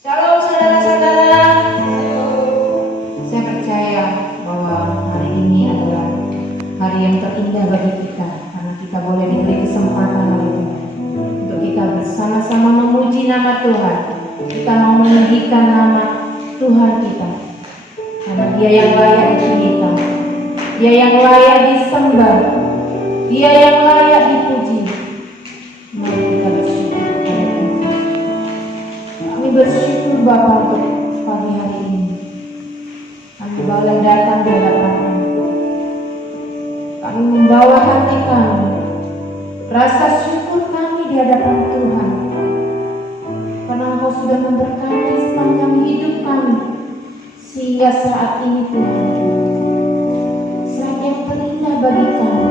Shalom saudara-saudara. Saya percaya bahwa hari ini adalah hari yang terindah bagi kita karena kita boleh diberi kesempatan oleh Tuhan untuk kita bersama-sama memuji nama Tuhan. Kita mau meninggikan nama Tuhan kita karena Dia yang layak dicinta, Dia yang layak disembah, Dia yang layak dipuji. Mari kita bersyukur kepada Tuhan. Kami bersyukur Bapa untuk pagi hari ini. Kami boleh datang di hadapan-Mu. Kami membawa hati kami, rasa syukur kami di hadapan Tuhan. Karena Engkau sudah memberkati sepanjang hidup kami sehingga saat ini Tuhan, saat yang terindah bagi kami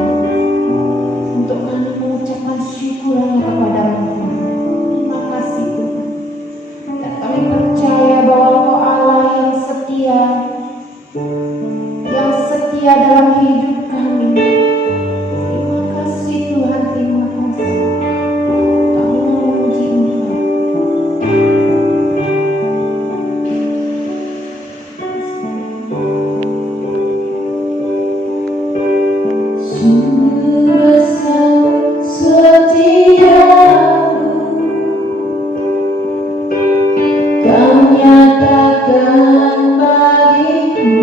untuk kami mengucapkan syukur hanya kepada-Mu. Terima kasih Tuhan. Dan kami percaya bahwa Engkau Allah yang setia dalam hidup kami. Terima kasih Tuhan, terima kasih. Kami memuji Engkau. Sungguh besar setiamu, Kau nyatakan bagiku.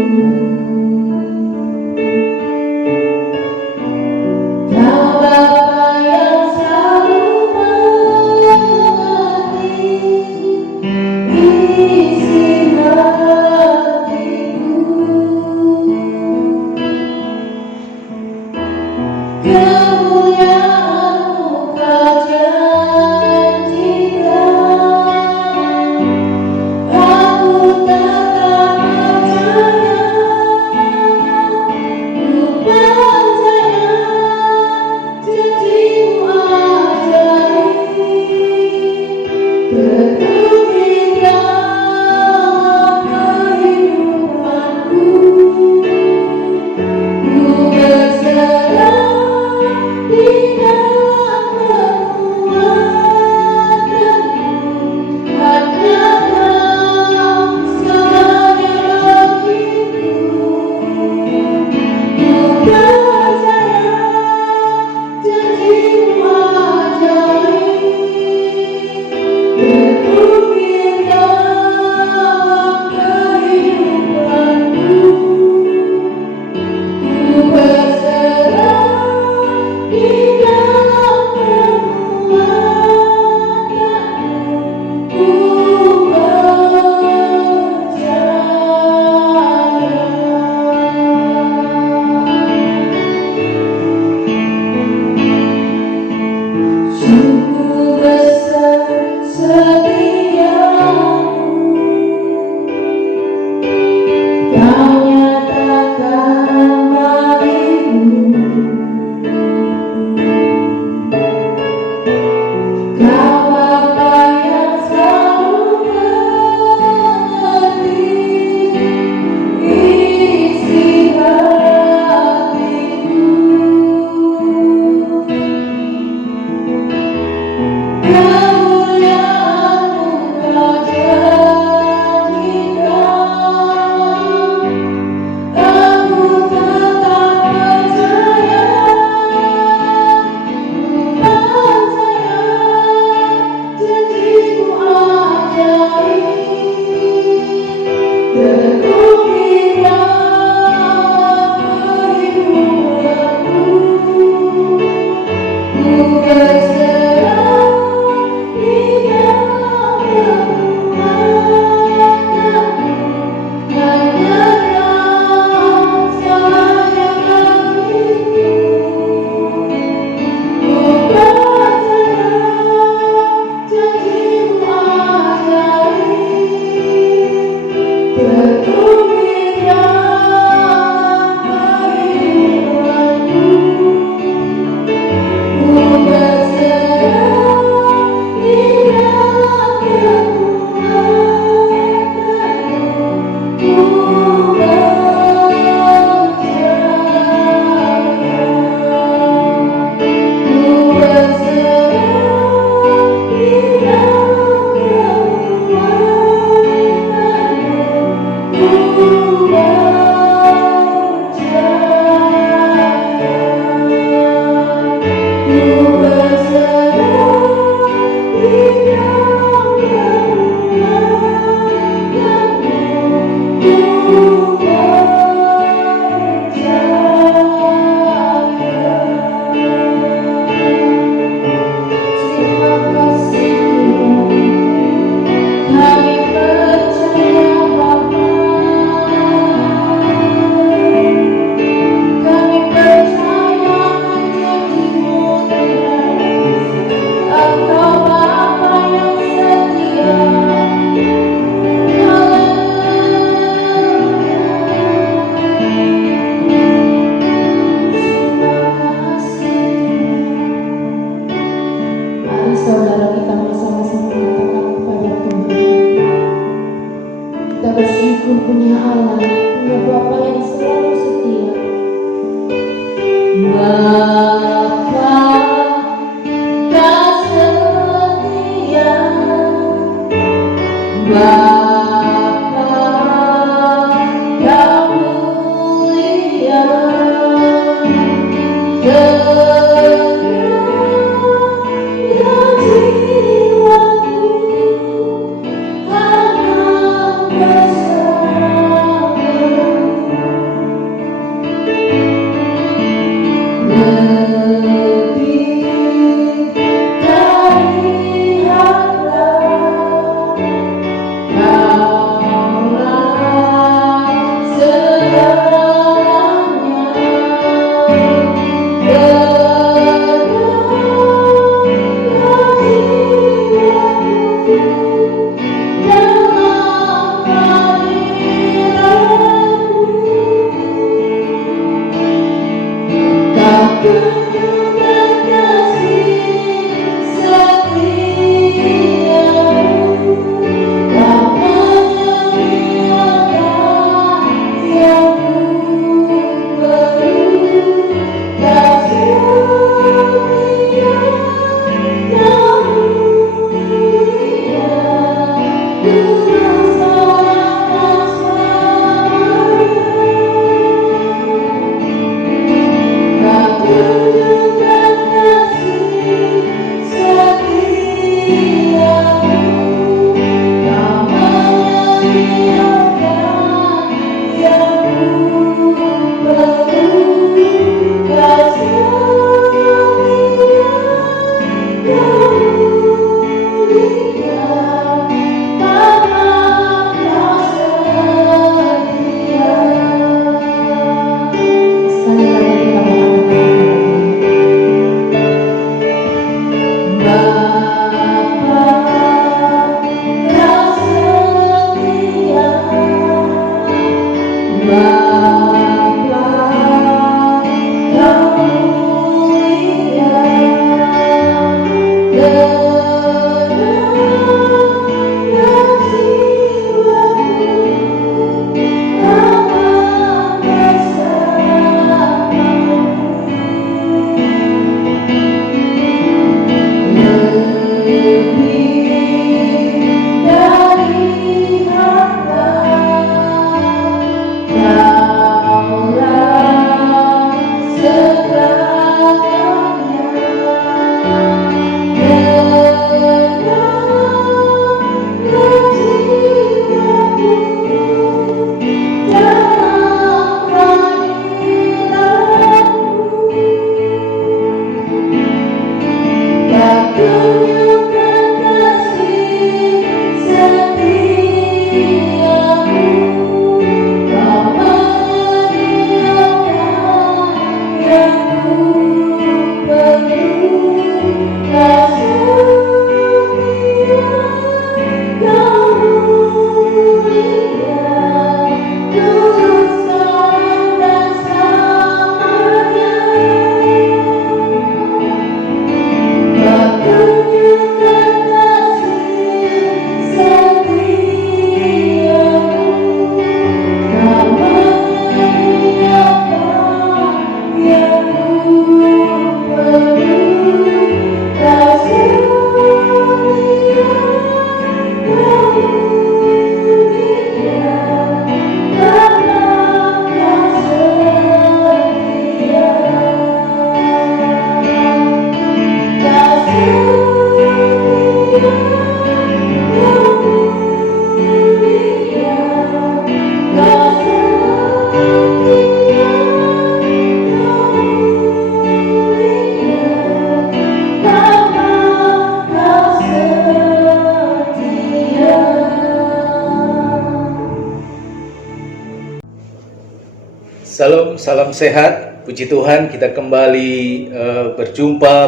Salam, salam sehat. Puji Tuhan, kita kembali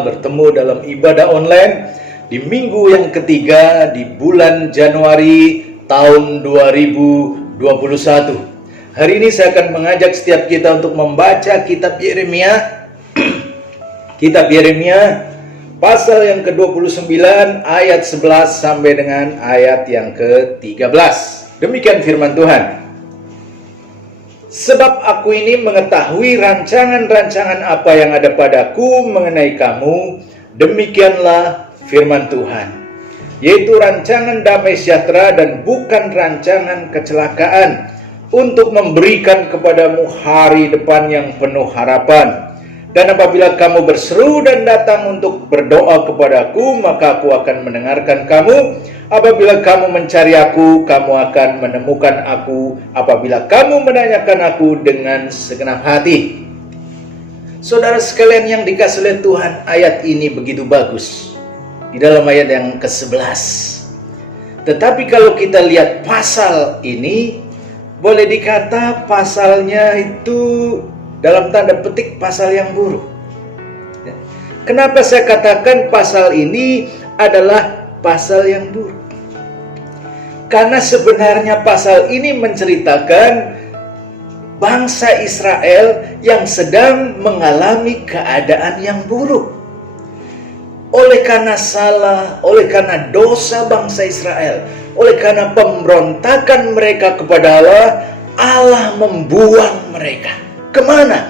bertemu dalam ibadah online di minggu yang ketiga di bulan Januari tahun 2021. Hari ini saya akan mengajak setiap kita untuk membaca kitab Yeremia. Kitab Yeremia pasal yang ke-29 ayat 11 sampai dengan ayat yang ke-13. Demikian firman Tuhan. Sebab aku ini mengetahui rancangan-rancangan apa yang ada padaku mengenai kamu, demikianlah firman Tuhan, yaitu rancangan damai sejahtera dan bukan rancangan kecelakaan, untuk memberikan kepadamu hari depan yang penuh harapan. Dan apabila kamu berseru dan datang untuk berdoa kepadaku, maka aku akan mendengarkan kamu. Apabila kamu mencari aku, kamu akan menemukan aku. Apabila kamu menanyakan aku dengan segenap hati. Saudara sekalian yang dikasihi oleh Tuhan, ayat ini begitu bagus di dalam ayat yang ke-11. Tetapi kalau kita lihat pasal ini, boleh dikata pasalnya itu dalam tanda petik pasal yang buruk. Kenapa saya katakan pasal ini adalah pasal yang buruk? Karena sebenarnya pasal ini menceritakan bangsa Israel yang sedang mengalami keadaan yang buruk. Oleh karena salah, oleh karena dosa bangsa Israel, oleh karena pemberontakan mereka kepada Allah, Allah membuang mereka. Kemana?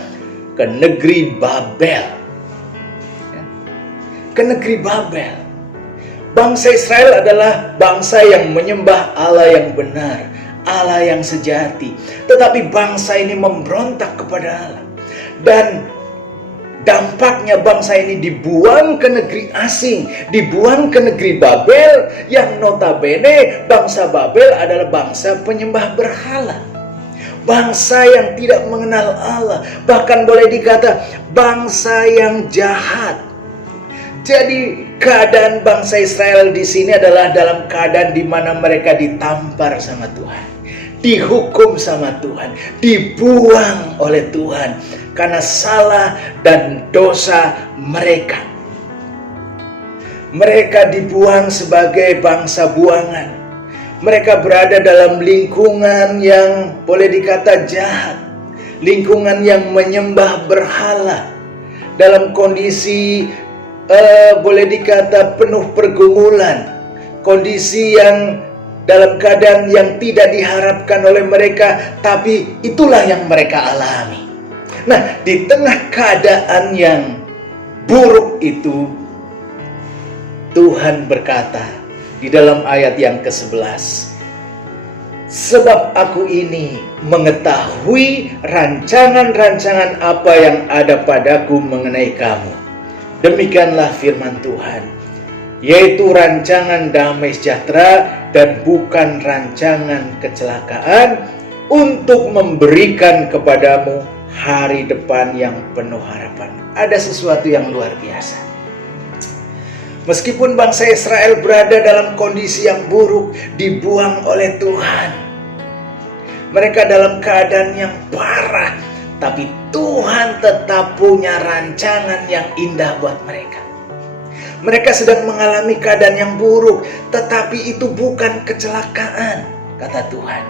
Ke negeri Babel. Ke negeri Babel. Bangsa Israel adalah bangsa yang menyembah Allah yang benar, Allah yang sejati. Tetapi bangsa ini memberontak kepada Allah. Dan dampaknya bangsa ini dibuang ke negeri asing, dibuang ke negeri Babel, yang notabene bangsa Babel adalah bangsa penyembah berhala. Bangsa yang tidak mengenal Allah, bahkan boleh dikata bangsa yang jahat. Jadi keadaan bangsa Israel di sini adalah dalam keadaan di mana mereka ditampar sama Tuhan, dihukum sama Tuhan, dibuang oleh Tuhan karena salah dan dosa mereka. Mereka dibuang sebagai bangsa buangan. Mereka berada dalam lingkungan yang boleh dikata jahat, lingkungan yang menyembah berhala, dalam kondisi boleh dikata penuh pergumulan, kondisi yang dalam keadaan yang tidak diharapkan oleh mereka, tapi itulah yang mereka alami. Nah, di tengah keadaan yang buruk itu, Tuhan berkata di dalam ayat yang ke-11, sebab aku ini mengetahui rancangan-rancangan apa yang ada padaku mengenai kamu. Demikianlah firman Tuhan, yaitu rancangan damai sejahtera dan bukan rancangan kecelakaan, untuk memberikan kepadamu hari depan yang penuh harapan. Ada sesuatu yang luar biasa. Meskipun bangsa Israel berada dalam kondisi yang buruk, dibuang oleh Tuhan, mereka dalam keadaan yang parah, tapi Tuhan tetap punya rancangan yang indah buat mereka. Mereka sedang mengalami keadaan yang buruk, tetapi itu bukan kecelakaan, kata Tuhan.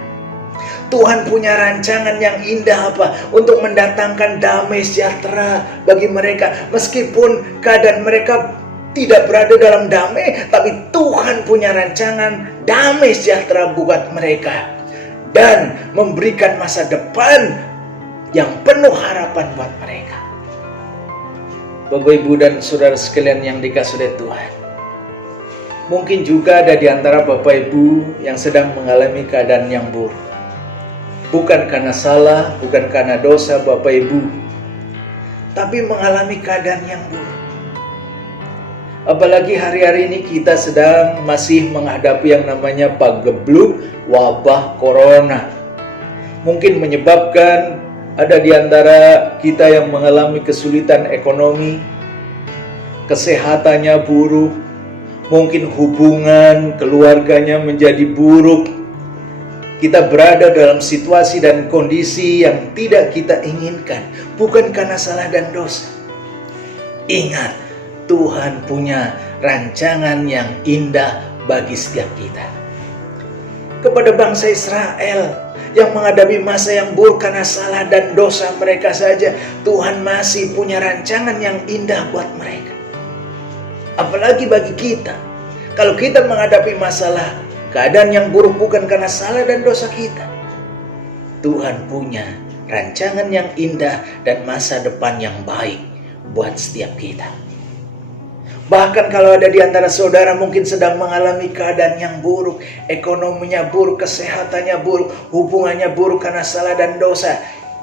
Tuhan punya rancangan yang indah apa? Untuk mendatangkan damai sejahtera bagi mereka. Meskipun keadaan mereka tidak berada dalam damai, tapi Tuhan punya rancangan damai sejahtera buat mereka. Dan memberikan masa depan yang penuh harapan buat mereka. Bapak, Ibu, dan saudara sekalian yang dikasihi oleh Tuhan, mungkin juga ada di antara Bapak Ibu yang sedang mengalami keadaan yang buruk. Bukan karena salah, bukan karena dosa Bapak Ibu, tapi mengalami keadaan yang buruk. Apalagi hari-hari ini kita sedang masih menghadapi yang namanya pagebluk wabah corona. Mungkin menyebabkan ada di antara kita yang mengalami kesulitan ekonomi, kesehatannya buruk, mungkin hubungan keluarganya menjadi buruk. Kita berada dalam situasi dan kondisi yang tidak kita inginkan, bukan karena salah dan dosa. Ingat, Tuhan punya rancangan yang indah bagi setiap kita. Kepada bangsa Israel yang menghadapi masa yang buruk karena salah dan dosa mereka saja, Tuhan masih punya rancangan yang indah buat mereka. Apalagi bagi kita, kalau kita menghadapi masalah, keadaan yang buruk bukan karena salah dan dosa kita, Tuhan punya rancangan yang indah dan masa depan yang baik buat setiap kita. Bahkan kalau ada di antara saudara mungkin sedang mengalami keadaan yang buruk, ekonominya buruk, kesehatannya buruk, hubungannya buruk karena salah dan dosa,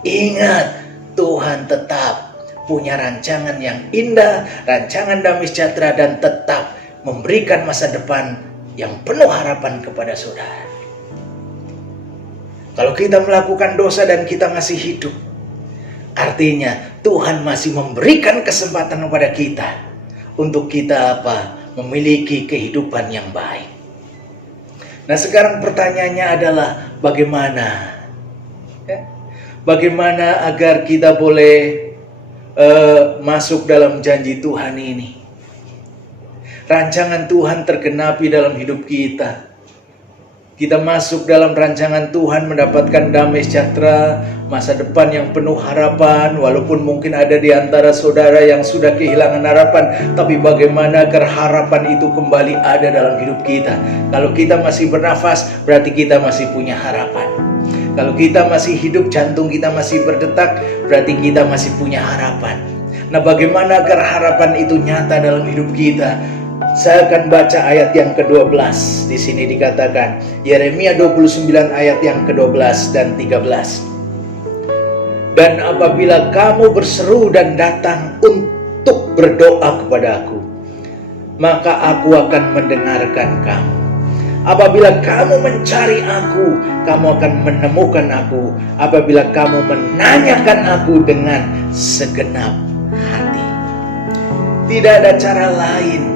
ingat, Tuhan tetap punya rancangan yang indah, rancangan damai sejahtera, dan tetap memberikan masa depan yang penuh harapan kepada saudara. Kalau kita melakukan dosa dan kita masih hidup, artinya Tuhan masih memberikan kesempatan kepada kita untuk kita memiliki kehidupan yang baik. Nah, sekarang pertanyaannya adalah bagaimana? Bagaimana agar kita boleh masuk dalam janji Tuhan ini? Rancangan Tuhan tergenapi dalam hidup kita. Kita masuk dalam rancangan Tuhan mendapatkan damai sejahtera, masa depan yang penuh harapan. Walaupun mungkin ada di antara saudara yang sudah kehilangan harapan, tapi bagaimana agar harapan itu kembali ada dalam hidup kita? Kalau kita masih bernafas, berarti kita masih punya harapan. Kalau kita masih hidup, jantung kita masih berdetak, berarti kita masih punya harapan. Nah, bagaimana agar harapan itu nyata dalam hidup kita? Saya akan baca ayat yang ke-12. Di sini dikatakan, Yeremia 29 ayat yang ke-12 dan 13. Dan apabila kamu berseru dan datang untuk berdoa kepada aku, maka aku akan mendengarkan kamu. Apabila kamu mencari aku, kamu akan menemukan aku. Apabila kamu menanyakan aku dengan segenap hati. Tidak ada cara lain.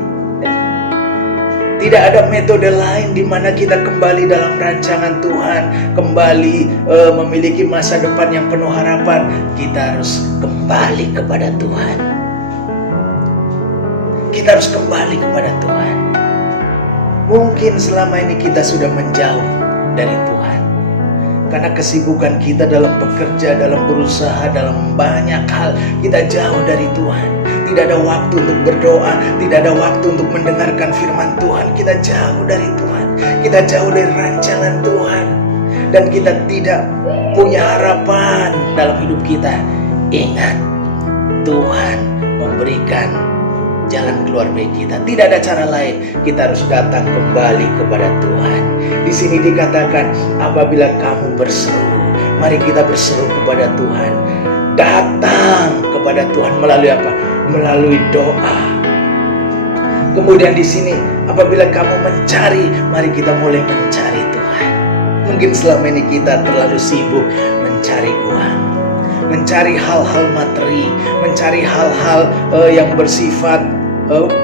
Tidak ada metode lain di mana kita kembali dalam rancangan Tuhan, kembali memiliki masa depan yang penuh harapan. Kita harus kembali kepada Tuhan. Kita harus kembali kepada Tuhan. Mungkin selama ini kita sudah menjauh dari Tuhan. Karena kesibukan kita dalam bekerja, dalam berusaha, dalam banyak hal, kita jauh dari Tuhan. Tidak ada waktu untuk berdoa, tidak ada waktu untuk mendengarkan firman Tuhan. Kita jauh dari Tuhan, kita jauh dari rancangan Tuhan, dan kita tidak punya harapan dalam hidup kita. Ingat, Tuhan memberikan jalan keluar bagi kita. Tidak ada cara lain. Kita harus datang kembali kepada Tuhan. Di sini dikatakan, apabila kamu berseru, mari kita berseru kepada Tuhan. Datang kepada Tuhan melalui apa? Melalui doa. Kemudian di sini, apabila kamu mencari, mari kita mulai mencari Tuhan. Mungkin selama ini kita terlalu sibuk mencari uang, mencari hal-hal materi, mencari hal-hal yang bersifat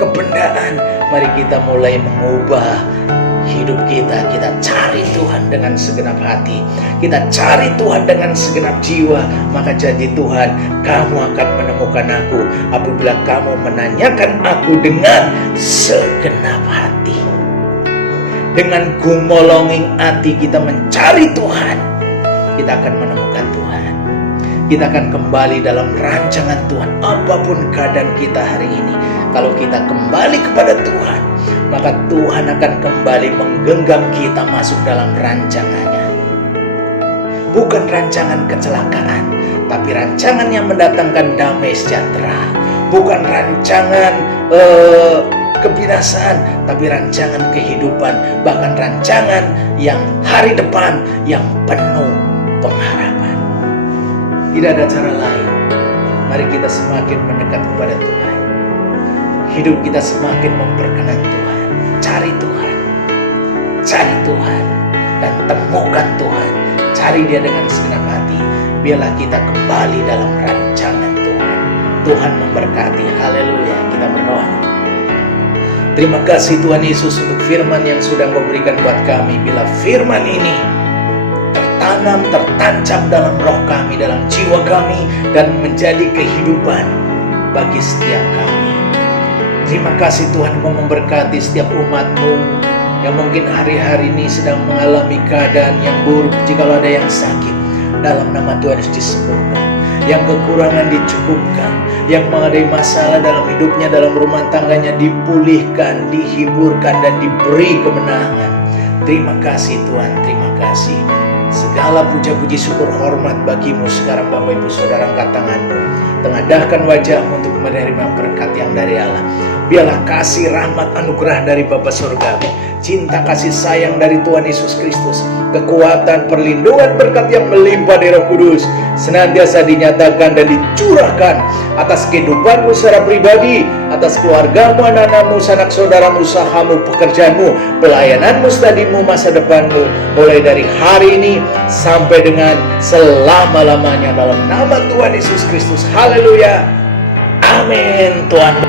kebendaan. Mari kita mulai mengubah hidup kita. Kita cari Tuhan dengan segenap hati, kita cari Tuhan dengan segenap jiwa. Maka janji Tuhan, kamu akan menemukan aku apabila kamu menanyakan aku dengan segenap hati. Dengan gumolonging hati kita mencari Tuhan, kita akan menemukan Tuhan. Kita akan kembali dalam rancangan Tuhan. Apapun keadaan kita hari ini, kalau kita kembali kepada Tuhan, maka Tuhan akan kembali menggenggam kita masuk dalam rancangannya. Bukan rancangan kecelakaan, tapi rancangan yang mendatangkan damai sejahtera. Bukan rancangan kebinasaan, tapi rancangan kehidupan. Bahkan rancangan yang hari depan yang penuh pengharapan. Tidak ada cara lain. Mari kita semakin mendekat kepada Tuhan. Hidup kita semakin memperkenan Tuhan. Cari Tuhan, cari Tuhan, dan temukan Tuhan. Cari Dia dengan segenap hati. Biarlah kita kembali dalam rancangan Tuhan. Tuhan memberkati. Haleluya. Kita berdoa. Terima kasih Tuhan Yesus untuk firman yang sudah Kau berikan buat kami. Bila firman ini tertanam, tertancap dalam roh kami, dalam jiwa kami, dan menjadi kehidupan bagi setiap kami. Terima kasih Tuhan, Kau memberkati setiap umat-Mu yang mungkin hari-hari ini sedang mengalami keadaan yang buruk. Jikalau ada yang sakit, dalam nama Tuhan Yesus disembuhkan. Yang kekurangan dicukupkan. Yang mengalami masalah dalam hidupnya, dalam rumah tangganya dipulihkan, dihiburkan, dan diberi kemenangan. Terima kasih Tuhan, terima kasih. Segala puja-puji syukur hormat bagimu. Sekarang Bapak Ibu Saudara, angkat tanganmu, tengadahkan wajahmu untuk menerima berkat yang dari Allah. Biarlah kasih, rahmat, anugerah dari Bapa Surgawi, cinta kasih sayang dari Tuhan Yesus Kristus, kekuatan, perlindungan, berkat yang melimpah dari Roh Kudus senantiasa dinyatakan dan dicurahkan atas kehidupanmu secara pribadi, atas keluargamu, anak-anakmu, sanak saudaramu, usahamu, pekerjaanmu, pelayananmu, studimu, masa depanmu, mulai dari hari ini sampai dengan selama-lamanya, dalam nama Tuhan Yesus Kristus. Haleluya. Amin. Tuhan